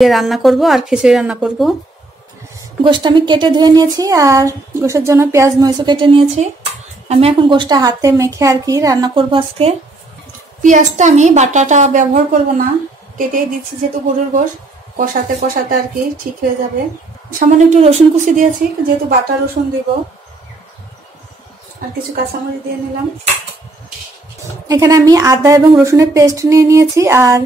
রান্না করব আর খিচুড়ি রান্না করব। গোশটা আমি কেটে ধুয়ে নিয়েছি আর গোশের জন্য পেঁয়াজ মরিচও কেটে নিয়েছি। আমি এখন গোশটা হাতে মেখে আর কি রান্না করব আজকে। পেঁয়াজটা আমি বাটাটা ব্যবহার করব না, কেটেই দিচ্ছি যেহেতু গরুর গোশ, কষাতে কষাতে আর কি ঠিক হয়ে যাবে। সামান্য একটু রসুন কুচি দিয়েছি যেহেতু বাটা রসুন দিব, আর কিছু কাঁচামরিচ দিয়ে নিলাম। এখানে আমি আদা এবং রসুনের পেস্ট নিয়ে নিয়েছি আর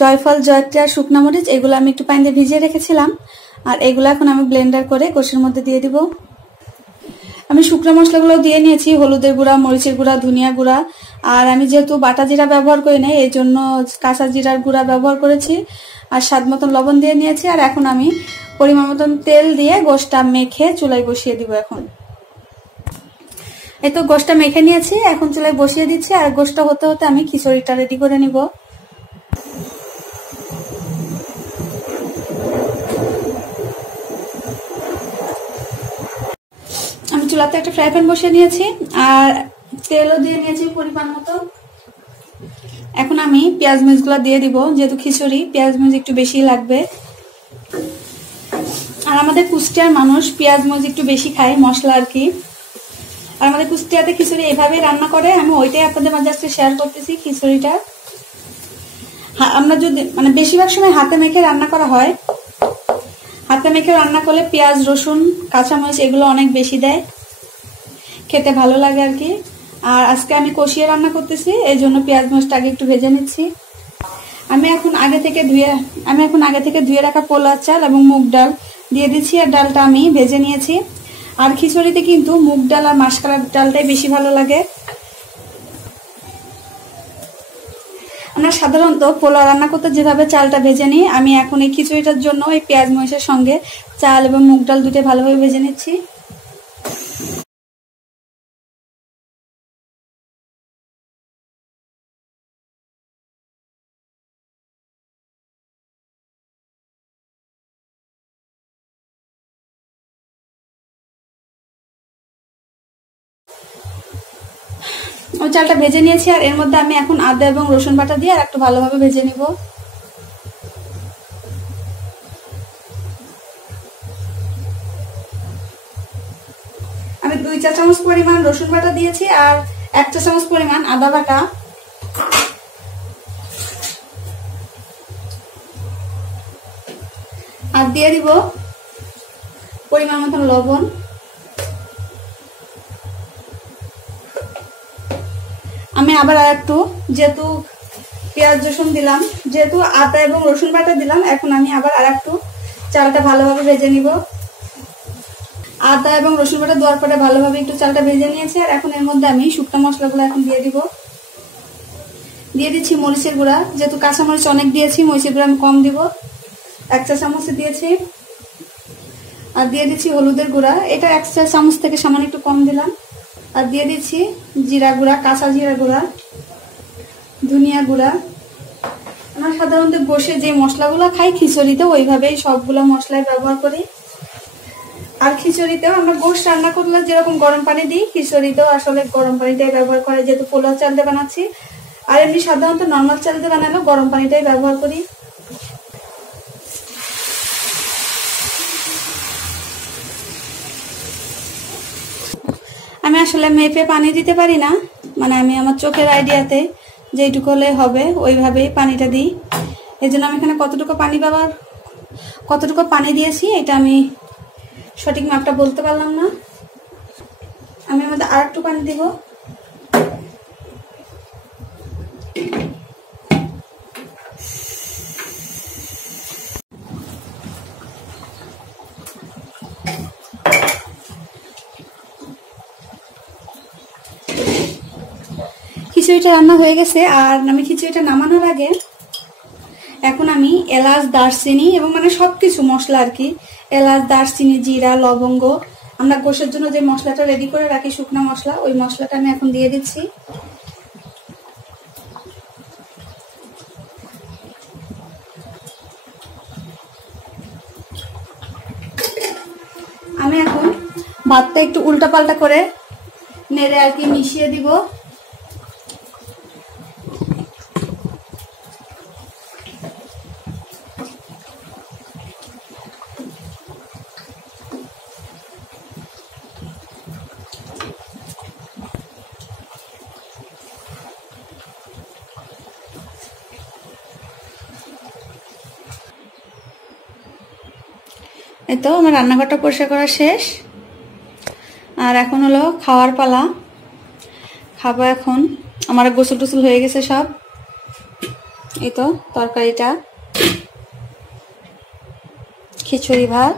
জয়ফল, জয়ত্রী আর শুকনা মরিচ এগুলো আমি একটু পানি দিয়ে ভিজিয়ে রেখেছিলাম, আর এগুলো এখন আমি ব্লেন্ডার করে গোশের মধ্যে দিয়ে দিব। আমি শুকনো মশলাগুলো দিয়ে নিয়েছি, হলুদের গুঁড়া, মরিচের গুঁড়া, ধনিয়া গুঁড়া, আর আমি যেহেতু বাটা জিরা ব্যবহার করি নাই এই জন্য কাঁচা জিরার গুঁড়া ব্যবহার করেছি, আর স্বাদ মতন লবণ দিয়ে নিয়েছি। আর এখন আমি পরিমাণ মতন তেল দিয়ে গোশটা মেখে চুলায় বসিয়ে দিব। এখন এই তো গোশটা মেখে নিয়েছি, এখন চুলায় বসিয়ে দিচ্ছি, আর গোশটা হতে হতে আমি খিচুড়িটা রেডি করে নিব। আমি চুলাতে একটা ফ্রাই প্যান বসিয়ে নিয়েছি আর তেলও দিয়ে নিয়েছি পরিমাণ মতো। এখন আমি পেঁয়াজ মরিচগুলো দিয়ে দিব, যেহেতু খিচুড়ি পেঁয়াজ মরিচ একটু বেশি লাগবে। আর আমাদের কুষ্টিয়ার মানুষ পেঁয়াজ মরিচ একটু বেশি খায় মশলা আর কি। আর আমাদের কুষ্টিয়াতে খিচুড়ি এভাবে রান্না করে, আমি ওইটাই আপনাদের মাঝে আজকে শেয়ার করতেছি। খিচুড়িটা আমরা যদি বেশিরভাগ সময় হাতে মেখে রান্না করা হয়, হাতে মেখে রান্না করলে পেঁয়াজ, রসুন, কাঁচামরিচ এগুলো অনেক বেশি দেয়, খেতে ভালো লাগে আর কি। আর আজকে আমি কষিয়ে রান্না করতেছি, এই জন্য পেঁয়াজ মরিচটা আগে একটু ভেজে নিচ্ছি। আমি এখন আগে থেকে ধুয়ে রাখা পোলার চাল এবং মুগ ডাল দিয়ে দিচ্ছি, আর ডালটা আমি ভেজে নিয়েছি। আর খিচুড়িতে কিন্তু মুগ ডাল আর মাসকলাইর ডালটাই বেশি ভালো লাগে। আমরা সাধারণত পোলাও রান্না করতে যেভাবে চালটা ভেজে নিই, আমি এখন এই খিচুড়িটার জন্য এই পেঁয়াজ মরিচের সঙ্গে চাল এবং মুগ ডাল দুটো ভালোভাবে ভেজে নিচ্ছি। আমি চালটা ভেজে নিয়েছি, আর এর মধ্যে আমি এখন আদা এবং রসুন বাটা দিয়ে আর একটু ভালোভাবে ভেজে নিব। আমি 2 চা চামচ পরিমাণ রসুন বাটা দিয়েছি আর 1 চা চামচ পরিমাণ আদা বাটা, আর দিয়ে দিব পরিমাণ মতন লবণ। আমি আবার আর একটু, যেহেতু পেঁয়াজ রসুন দিলাম, যেহেতু আদা এবং রসুন বাটা দিলাম, এখন আমি আবার আর একটু চালটা ভালোভাবে ভেজে নিব। আদা এবং রসুন বাটা দেওয়ার পরে ভালোভাবে একটু চালটা ভেজে নিয়েছি, আর এখন এর মধ্যে আমি শুকনো মশলাগুলো এখন দিয়ে দিব। দিয়ে দিচ্ছি মরিচের গুঁড়া, যেহেতু কাঁচা মরিচ অনেক দিয়েছি, মরিচের গুঁড়া আমি কম দিব, 1 চা চামচ দিয়েছি। আর দিয়ে দিচ্ছি হলুদের গুঁড়া, এটা 1 চা চামচ থেকে সামান্য একটু কম দিলাম। আর দিয়ে দিচ্ছি জিরা গুঁড়া, কাঁচা জিরা গুঁড়া, ধনিয়া গুঁড়া। আমরা সাধারণত বসে যে মশলাগুলো খাই খিচুড়িতে ওইভাবেই সবগুলো মশলাই ব্যবহার করি। আর খিচুড়িতেও আমরা গোশ রান্না করলে যেরকম গরম পানি দিই, খিচুড়িতেও আসলে গরম পানিটাই ব্যবহার করে, যেহেতু পোলাও চাল দিয়ে বানাচ্ছি। আর এমনি সাধারণত নর্মাল চাল দিয়ে বানালেও গরম পানিটাই ব্যবহার করি। আমি আসলে মেপে পানি দিতে পারি না, আমি আমার চোখের আইডিয়াতে যেটুকু হলে হবে ওইভাবেই পানিটা দিই। এই জন্য আমি এখানে কতটুকু পানি দিয়েছি এটা আমি সঠিক মাপটা বলতে পারলাম না। আমি আমাদের আর একটু পানি দিব। খিচুড়িটা রান্না হয়ে গেছে, আর আমি খিচুড়িটা নামানোর আগে এখন আমি এলাচ, দারচিনি এবং সবকিছু মশলা আর কি, এলাচ, দারচিনি, জিরা, লবঙ্গ, আমরা গোশের জন্য যে মশলাটা রেডি করে রাখি শুকনা মশলা, ওই মশলাটা আমি এখন দিয়ে দিচ্ছি। আমি এখন ভাতটা একটু উল্টা পাল্টা করে নেড়ে আর কি মিশিয়ে দিব। এই তো আমার রান্নাঘরটা পরিষ্কার করা শেষ, আর এখন হলো খাওয়ার পালা। খাবো এখন। আমার গোসল টোসল হয়ে গেছে সব। এই তো তরকারিটা, খিচুড়ি ভাত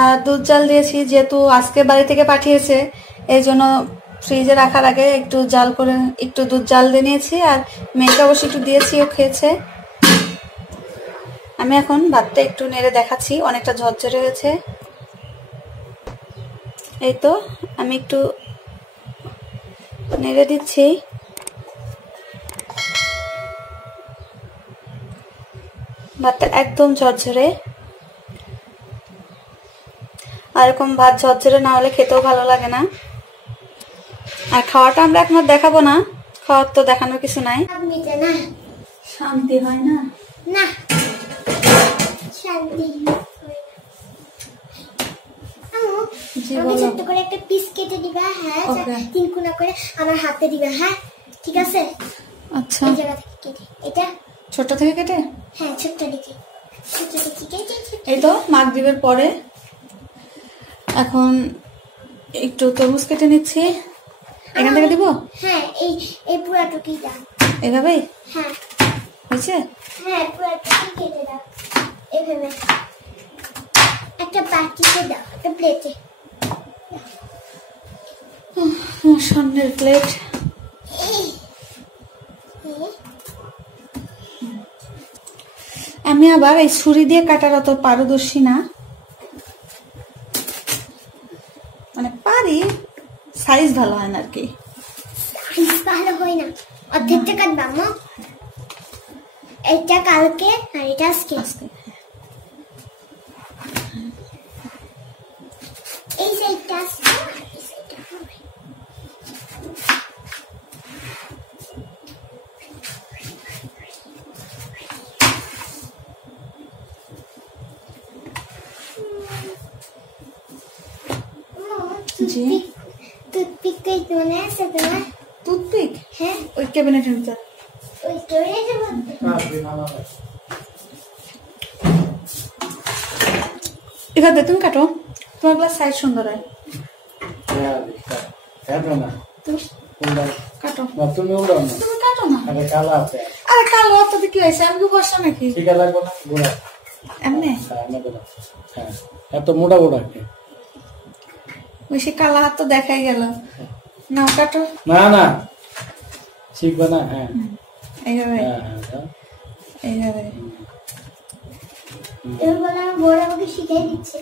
আর দুধ জাল দিয়েছি, যেহেতু আজকে বাড়ি থেকে পাঠিয়েছে এই জন্য ফ্রিজে রাখার আগে একটু জাল করে একটু দুধ জাল দিয়ে নিয়েছি। আর মেয়েকে অবশ্যই একটু দিয়েছি, ও খেয়েছে। আমি এখন ভাতটা একটু নেড়ে দেখাচ্ছি, অনেকটা ঝরঝরে হয়েছে। এই তো আমি একটু নেড়ে দিচ্ছি। ভাতটা একদম ঝরঝরে, আর এরকম ভাত ঝরঝরে না হলে খেতেও ভালো লাগে না। আর খাওয়াটা আমরা এখন দেখাবো না, খাওয়ার তো দেখানোর কিছু নাই। শান্তি হয় না, না শান্তি। আমি ছোট্ট করে একটা পিস কেটে দিবা, হ্যাঁ 3 কোনা করে আমার হাতে দিবা, হ্যাঁ ঠিক আছে? আচ্ছা, এই জায়গা থেকে কেটে, এটা ছোট থেকে কেটে, হ্যাঁ ছোট্ট দিকে কেটে। এই তো মাগরিবের পরে এখন একটু তরমুজ কেটে নিচ্ছি। এখান থেকে দিব, হ্যাঁ এই পুরাটুকুই দাও, এভাবেই হ্যাঁ হয়েছে। হ্যাঁ পুরাটুকুই কেটে দাও, এভাবে একটা বাটিতে দাও, একটা প্লেটে। স্বর্ণের প্লেট। আমি আবার এই ছুরি দিয়ে কাটার অত পারদর্শী না, মানে পারি, সাইজ ভালো হয় না আর কি। সাইজ ভালো হয় না, অর্ধেকটা কাটবা মা। এটা কালকে আর এটা আজকে। এই সাইডটা আজকে, এই সাইডটা হবে। জি, টুথপিক কই মনে আছে তোমার? টুথপিক? হ্যাঁ ওই ক্যাবিনেটের ভিতর। ওই টয়লেটের মধ্যে। এখানে তুমি কাটো, তোমার গ্লাস সাইজ সুন্দর হয়। কাটো, তুমি উড়াও না, তুমি কাটো না। আরে কালো আছে। আরে কালো অত কি হয়েছে, আমি কি বসা নাকি? ঠিক লাগবে না গোড়া। এমনি হ্যাঁ, এত মোটা গোড়া কে? বেশি কালা হাত তো দেখাই গেল। নাও কাটো। না না শিখবে না। হ্যাঁ এইভাবে, হ্যাঁ হ্যাঁ এইভাবে। এবার বলো আমার বড় আমাকে শিখিয়ে দিচ্ছে।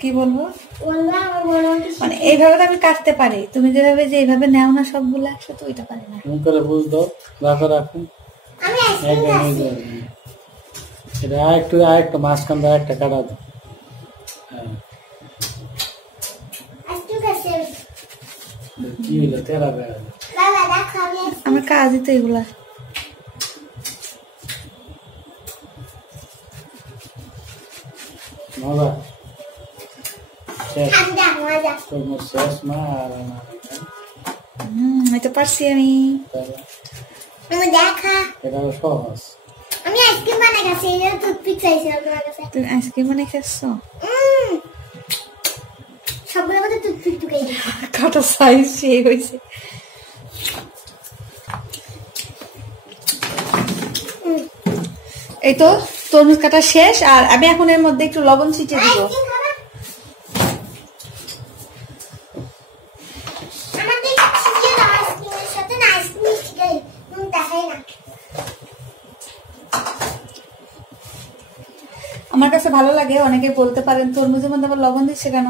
কি বলবো, বলবা আমার বড় আমাকে মানে এইভাবে তো আমি কাটতে পারি, তুমি যেভাবে যে এইভাবে নেও না সবগুলো একসাথে, ওইটা পারি না। তুমি করে বুঝ দাও, রাখো রাখো। আমি আইসক্রিম খাচ্ছি। এটা আরেকটু মাঝখান দিয়ে একটা কাটা দাও। হ্যাঁ আইসক্রিম খাচ্ছি। কি হলো তেরা বেড়া? বাবা দেখো আমি আমার কাজই তো এগুলা। মজা শেষ, ঠান্ডা মজা। তোমার শেষ না। আর এটা পারছি আমি। আমি দেখা এটা সহজ। আমি আইসক্রিম বানাই খাচ্ছি, এই জন্য টুথপিক চাইছিলাম তোমার কাছে। তুমি আইসক্রিম বানিয়ে খাচ্ছো? সবগুলোর মধ্যে টুথপিক ঢুকাই দিই। কাটা সাইজ সেই হয়েছে। এই তো তরমুজ কাটা শেষ, আর আমি এখন এর মধ্যে একটু লবণ ছিটিয়ে দিব। আইসক্রিম খাবা? আমাকে শিখিয়ে দাও আইসক্রিমের সাথে, না আইসক্রিম শিখাই তুমি দেখাই না। আমার কাছে ভালো লাগে, অনেকে বলতে পারেন তরমুজের মধ্যে আবার লবণ দিচ্ছে কেন।